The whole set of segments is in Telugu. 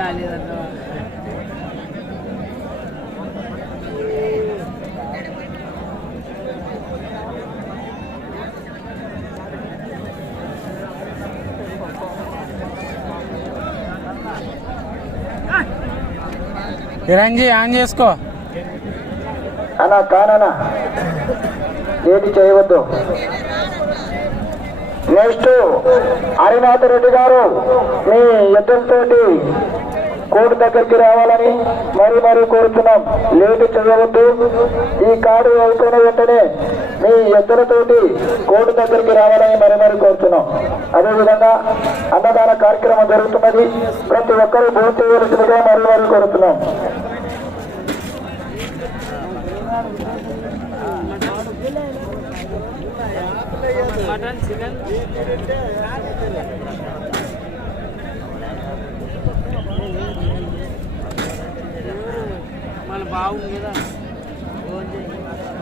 రాలేదన్న చిరంజీ ఆన్ చేసుకో. అన్నా కానన్నా. ఏది చేయవద్దు. నెక్స్ట్ హరినాథ్ రెడ్డి గారు మీ ఎద్దులతోటి కోర్టు దగ్గరికి రావాలని మరీ మరీ కోరుతున్నాం. లేటు చేయవద్దు. ఈ కార్డు అయిపోయిన వెంటనే మీ ఎద్దులతోటి కోర్టు దగ్గరికి రావాలని మరీ మరీ కోరుతున్నాం. అదేవిధంగా అన్నదాన కార్యక్రమం జరుగుతున్నది. ప్రతి ఒక్కరూ పూర్తి చేయవలసిందిగా మరీ మరీ కోరుతున్నాం. Mutton chicken. మన బాగుంది కదా.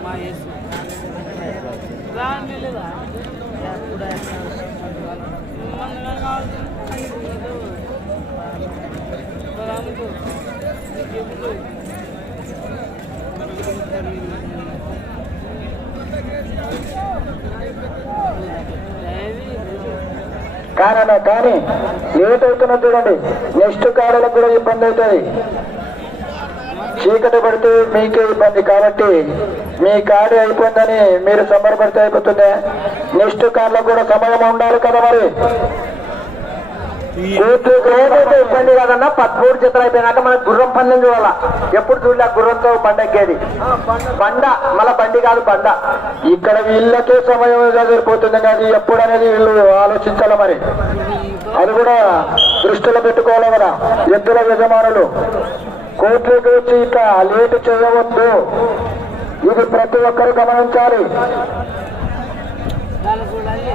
మా యేసు. రాని లేదా? మందుగా కావాలి. కానీ కానన్నా కానీ లేట్ అవుతున్నది చూడండి. నెక్స్ట్ కాడలకు కూడా ఇబ్బంది అవుతుంది. చీకటి పడితే మీకే ఇబ్బంది. కాబట్టి మీ కాడి అయిపోయిందని మీరు సంబరపడితే అయిపోతుంది. నెక్స్ట్ కార్లకు కూడా సమయం ఉండాలి కదా మరి. ఏదైతే ఇబ్బంది కాదన్నా పదమూడు జతలు అయిపోయినాక మనకు గుర్రం పందెం చూడాలా. ఎప్పుడు చూడలే గుర్రంతో బండ ఎక్కేది. బండ మళ్ళా బండి కాదు బండ. ఇక్కడ వీళ్ళకే సమయం సరిపోతుంది కానీ ఎప్పుడు అనేది వీళ్ళు ఆలోచించాలి మరి? అది కూడా దృష్టిలో పెట్టుకోవాలి కదా ఎద్దుల యజమానులు. కోర్టులకు వచ్చి ఇట్లా లేటు చేయవద్దు. ఇది ప్రతి ఒక్కరు గమనించాలి దాని చూడాలి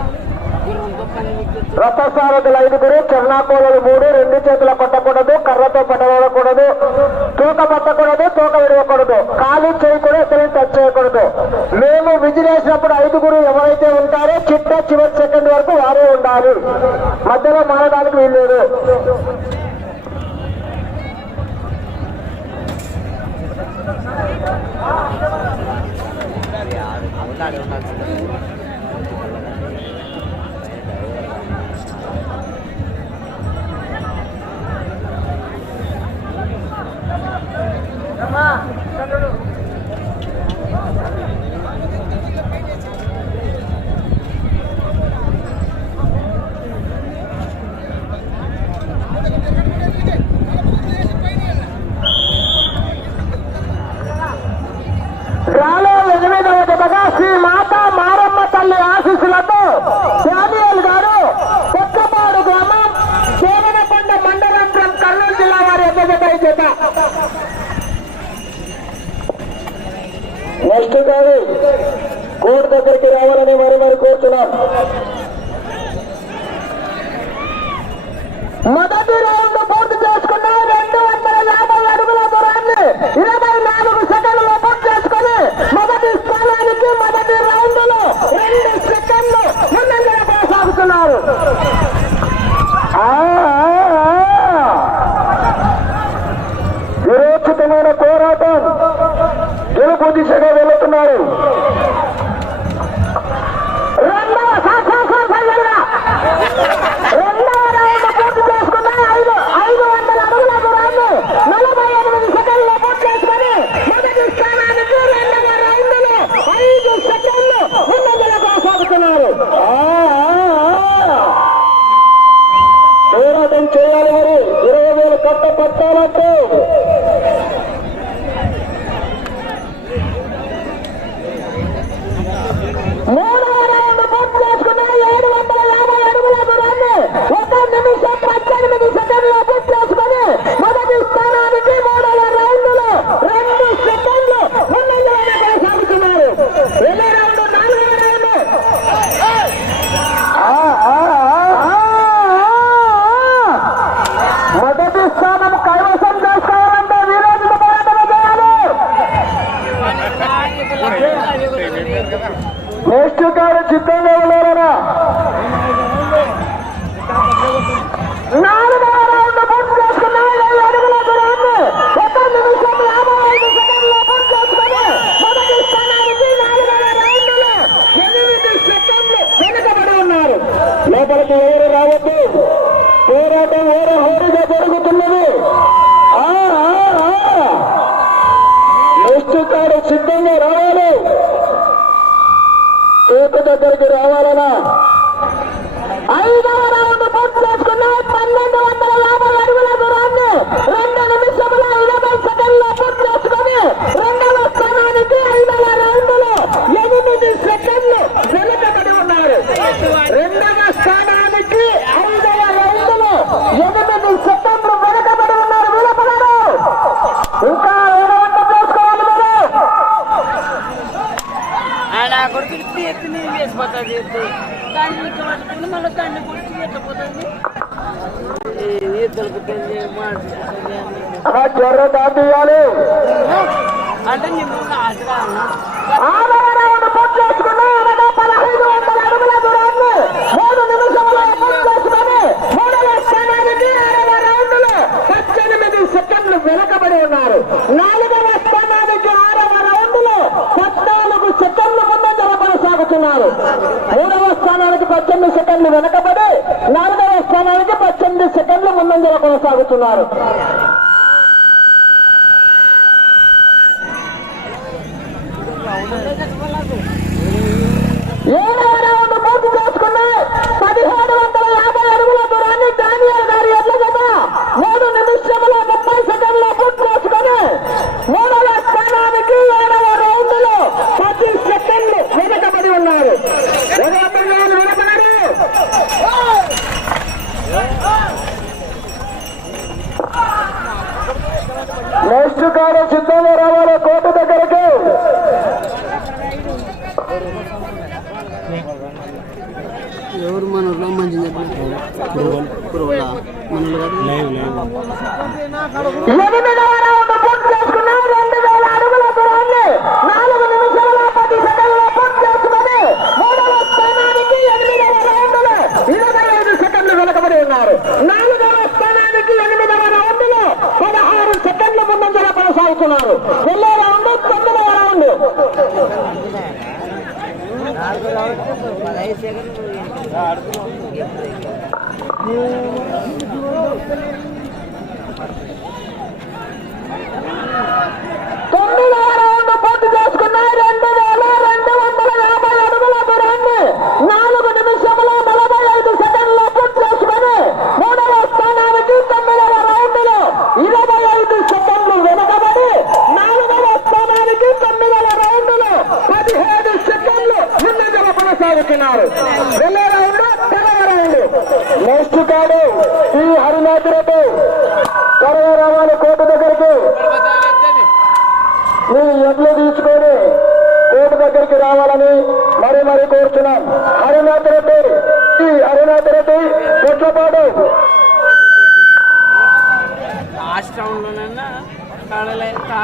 గుర్రంతో పని మీకు రథసారథులు ఐదుగురు చర్నాకోలలు మూడు రెండు చేతుల పట్టకూడదు కర్రతో పట్టకూడదు తూక పట్టకూడదు తూక విడవకూడదు. ఖాళీ చేయకూడదు అసలు టచ్ చేయకూడదు. మేము విజిలేసినప్పుడు ఐదుగురు ఎవరైతే ఉంటారో చిట్ట చివరి సెకండ్ వరకు వారే ఉండాలి. మధ్యలో మారడానికి వీల్లేదు. దగ్గరికి రావాలని మరి మరి కోరుతున్నాం మొదటి రౌండ్ పూర్తి చేసుకున్న రెండు వందల యాభై అడుగుల దూరాన్ని ఇరవై నాలుగు సెకండ్లు పూర్తి చేసుకుని మొదటి స్థానానికి మొదటి రౌండ్లో రెండు సెకండ్లు ముందంజల కొనసాగుతున్నారు. విరోచితమైన పోరాటం. గెలుపు దిశగా వెళుతున్నారు. నెక్స్ట్ కారు చిత్తంగా ఉన్నారనా రౌండ్ పూర్తి చేసుకున్నాయి ఐదు అడుగుల దూరాన్ని ఒక నిమిషం యాభై ఐదు పూర్తి చేసుకుని మొదటి స్థానానికి నాలుగవ రౌండ్లో ఎనిమిది సెకండ్లు వెనుకబడి ఉన్నారు లోపలికి ఎవరు రావద్దు పోరాటం ఓర నెక్స్ట్ సిద్ధంగా రావాలి. కోర్టు దగ్గరికి రావాలనా? ఐదవ రౌండ్ పూర్తి చేసుకున్న పన్నెండు వందల యాభై అడుగుల దూరాన్ని రెండు నిమిషముల ఇరవై సెకండ్ల పూర్తి చేసుకుని రెండవ స్థానానికి ఐదవ రౌండ్లో ఎనిమిది సెకండ్లు వెనుకబడి ఉన్నారు రెండవ స్థానానికి ఐదవ రౌండ్లో ఎనిమిది సెకండ్లు వెనుకబడి ఉన్నారు వీలపడారు ఇంకా ఏడవ చేసుకోవాలి మీరు ఆయన కొడుకు ఎత్తి ఎత్తి ఎత్తి దాన్ని ఇంకా పట్టుకుని మళ్ళీ దాన్ని కొడుకు ఎత్తపోతుంది ఎత్తులుపుతుంది మాట్లాడుతుంది ఆ చొర్ర దాటియాలి. అంటే నేను ఆశగా ఉన్నా. ఆరవ రౌండ్ పూర్తి చేసుకుని అనగా పదహైదు వందల అడుగుల దూరాన్ని మూడు నిమిషముల పూర్తి చేసుకుని మూడవ స్థానానికి ఆరవ రౌండ్లో పద్దెనిమిది సెకండ్లు వెనకబడి ఉన్నారు నాలుగవ స్థానానికి ఆరవ రౌండ్లో పద్నాలుగు సెకండ్లు ముందంజల కొనసాగుతున్నారు మూడవ స్థానానికి పద్దెనిమిది సెకండ్లు వెనకబడి నాలుగవ స్థానానికి పద్దెనిమిది సెకండ్లు ముందంజలో కొనసాగుతున్నారు ఏడవ రౌండ్ పూర్తి చేసుకుని పదిహేడు వందల యాభై అడుగుల దూరాన్ని డానియల్ గారి ఎడ్ల జత మూడు నిమిషముల ముప్పై సెకండ్ల పూర్తి చేసుకుని మూడవ స్థానానికి ఏడవ రౌండ్లో పది సెకండ్లు వెనకబడి ఉన్నారు వెనకబడి ఉన్నారు, వెనకబడి. నెక్స్ట్ కారు సిద్ధంగా రావాలి కోట దగ్గరికి ఎవరు మన ఊర్లో మంచి కురవలా మన ఎనిమిదవ రౌండ్ పూర్తి రెండు వేల అడుగుల దూరాన్ని నాలుగు నిమిషాల పది పూర్తి చేసుకుని మూడవ స్థానానికి ఎనిమిదవ ఇరవై ఐదు సెకండ్లు వెనకబడి ఉన్నారు. నాలుగవ స్థానానికి ఎనిమిదవ రౌండ్లో పదహారు సెకండ్ల ముందంజల కొనసాగుతున్నారు వెళ్ళే రౌండ్ తొమ్మిదవ రౌండ్ పదహైదు సెకండ్లు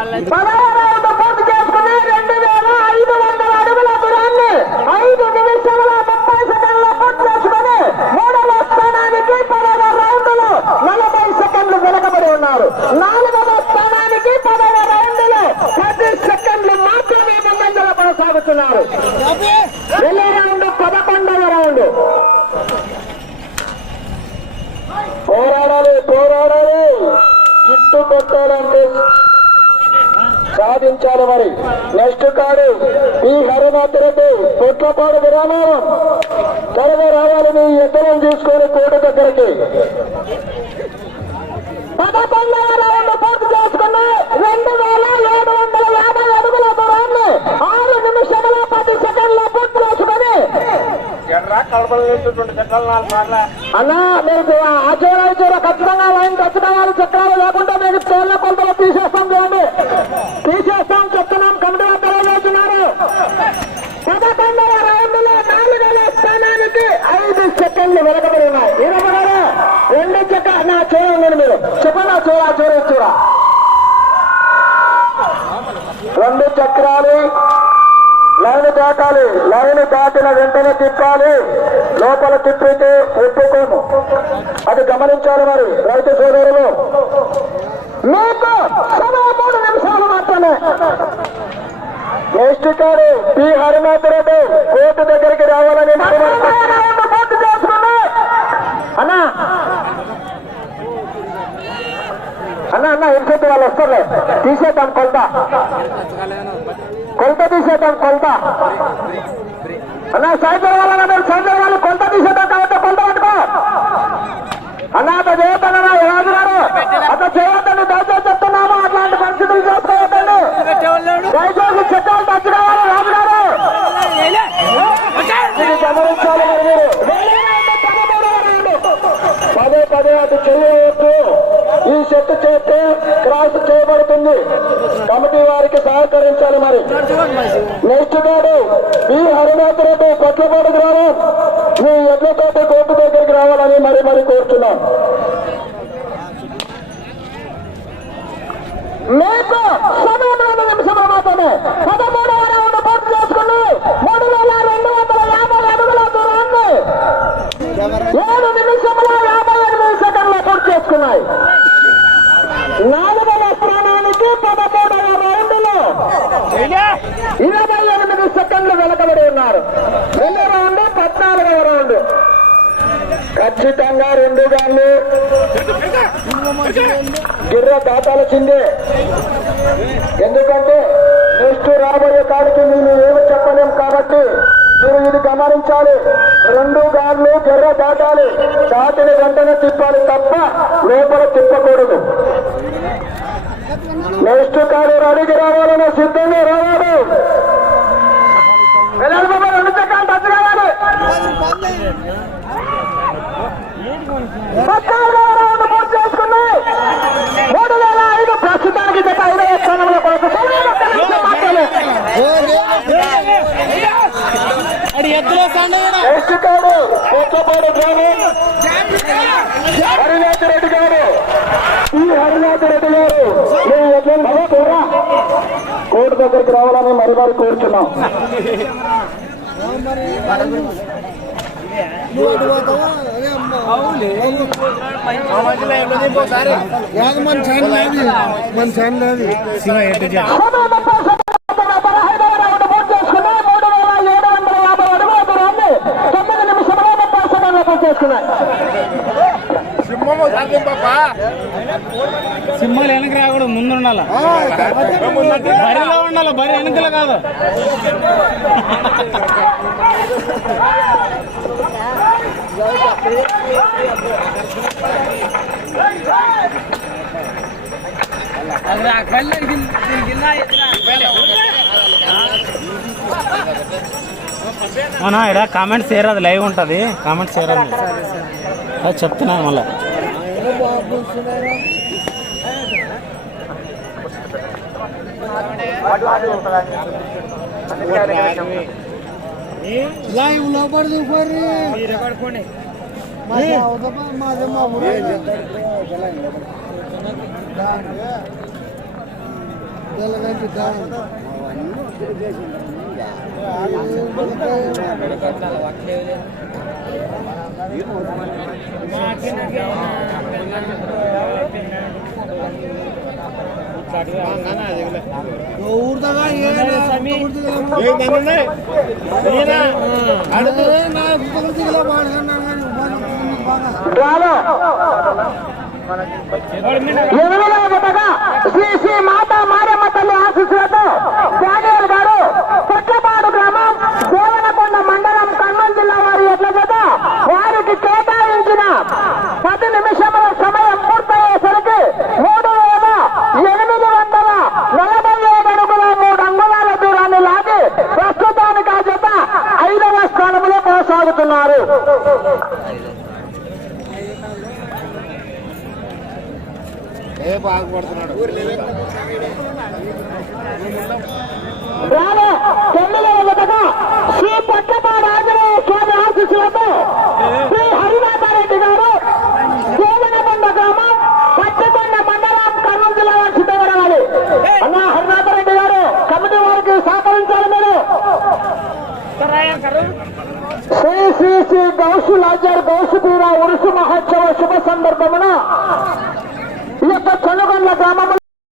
Dale. సాధించాలి మరి. నెక్స్ట్ కాడు ఈ హరినాథ్ రెడ్డి కొట్లపాడు విరామం త్వరగా రావాలి మీ ఎద్దలను తీసుకొని కోట దగ్గరికి. పదకొండవ రౌండ్ పూర్తి చేసుకుని రెండు వేల ఏడు వందల యాభై అడుగుల దూరాన్ని ఆరు నిమిషముల పది సెకండ్ల పూర్తి చేసుకుని. అన్నా మీకు ఆచారాలు చీర ఖచ్చితంగా లైన్ ఖచ్చితంగా చక్రాలు లేకుండా మీకు తేళ్ళ కొలతలు చూడ చూడ చూడ రెండు చక్రాలు లైన్ దాటాలి. లైన్ దాటిన వెంటనే తిప్పాలి. లోపల తిప్పితే ఒప్పుకోము. అది గమనించాలి మరి రైతు సోదరులు. మీకు మూడు నిమిషాలు మాత్రమే. నెక్స్ట్ కాడు పి హరినాథ్ రెడ్డి కోర్టు దగ్గరికి రావాలని ఎంతసేపు తీసేద్దాం కొలత కొలత తీసేద్దాం కొలత అన్న సైకిల్ వాళ్ళ మీరు సాయంత్రం వాళ్ళు కొలత తీసేద్దాం కాబట్టి కొలత పట్టుకో. అన్న అట్లా చేయొద్దన్న రాజు గారు. అట్లా చేయొద్దని దయచేసి చెప్తున్నాము. అట్లాంటి పరిస్థితులు చేసుకోవద్దండి. దయచేసి చట్టాలు టచ్ రాజు గారు ఇది గమనించాలి మరి మీరు పదే పదే అది చేయవచ్చు ఈ సెట్ చేస్తే క్రాస్ చేయబడుతుంది కమిటీ వారికి సహకరించాలి మరి నెక్స్ట్ నాడు ఈ హరినాథ్ రెడ్డి కొట్లపాడు గ్రామం మీ ఎడ్లతోటి కోర్టు దగ్గరికి రావాలని మరి మరి కోరుతున్నాం మీకు సమయం రెండు నిమిషాలు మాత్రమే పదమూడవ రౌండ్ పూర్తి చేసుకుని మూడు వేల రెండు వందల యాభై అడుగుల దూరాన్ని ఏడు నిమిషముల యాభై ఎనిమిది సెకండ్లు పూర్తి చేసుకున్నాయి నాలుగవ స్థానానికి పదమూడవ రౌండ్లో ఇరవై ఎనిమిది సెకండ్లు వెనకబడి ఉన్నారు రెండో రౌండ్ పద్నాలుగవ రౌండ్ ఖచ్చితంగా రెండు గాళ్ళు. గిర్ర దాతాల్సిందే ఎందుకంటే నెక్స్ట్ రాబోయే కాడికి మేము ఏమి చెప్పలేం కాబట్టి మీరు ఇది గమనించాలి. రెండు గాళ్ళు గిర్ర దాటాలి. దాటిని వెంటనే తిప్పాలి తప్ప లోపల తిప్పకూడదు. నెక్స్ట్ కాడు రెడీకి రావాలని సిద్ధంగా రావాలి. వెళ్ళాలి బాబా రెండు చక్రాలు టచ్ కావాలి పద్నాలుగవ రౌండ్ పూర్తి చేసుకున్నాయి మూడు వేల ఐదు ప్రస్తుతానికి గత ఐదవ స్థానంలో కొత్తపాడు గ్రామం హరినాథ్ రెడ్డి గారు ఈ హరినాథ్ రెడ్డి గారు ఎట్లా కూడా కోర్టు దగ్గరికి రావాలని మరి మరి కోరుచున్నాం మన ఛానల్ అది ఛానల్ అది చేసుకున్నాయి సింహాలు వెనక్కి రాకూడదు ముందు ఉండాలి? బరిలో ఉండాలి? బరి వెనకల కాదు. అవునా ఇక్కడ కామెంట్స్ చేయరాదు లైవ్ ఉంటుంది. కామెంట్స్ చేయరాదు. అది చెప్తున్నాను మళ్ళీ. లైవ్లో పడదు పర్రి మాదే అవుదమ్మా మాదే మా ఊరు తెలంగాణ దాని ఊరుదాగా డ్రాలో జతగా శ్రీ శ్రీ మాతా మారమ్మ తల్లి ఆశీస్సులతో రామ తొమ్మిదవ విధంగా శ్రీ పట్టపాడు ఆంజనేయ స్వామి ఆశీస్సులతో శ్రీ హరినాథారెడ్డి గారు దేవనకొండ గ్రామం పచ్చకొండ మండలం కర్నూలు జిల్లా వారు సిద్ధపడవాలి అన్న హరినాథారెడ్డి గారు కమిటీ వారికి సహకరించాలి మీరు. శ్రీ శ్రీ శ్రీ గౌసు లాజార్ గౌసు పీరా ఉరుసు మహోత్సవ శుభ సందర్భమున ఈ యొక్క చనుగొండ గ్రామంలో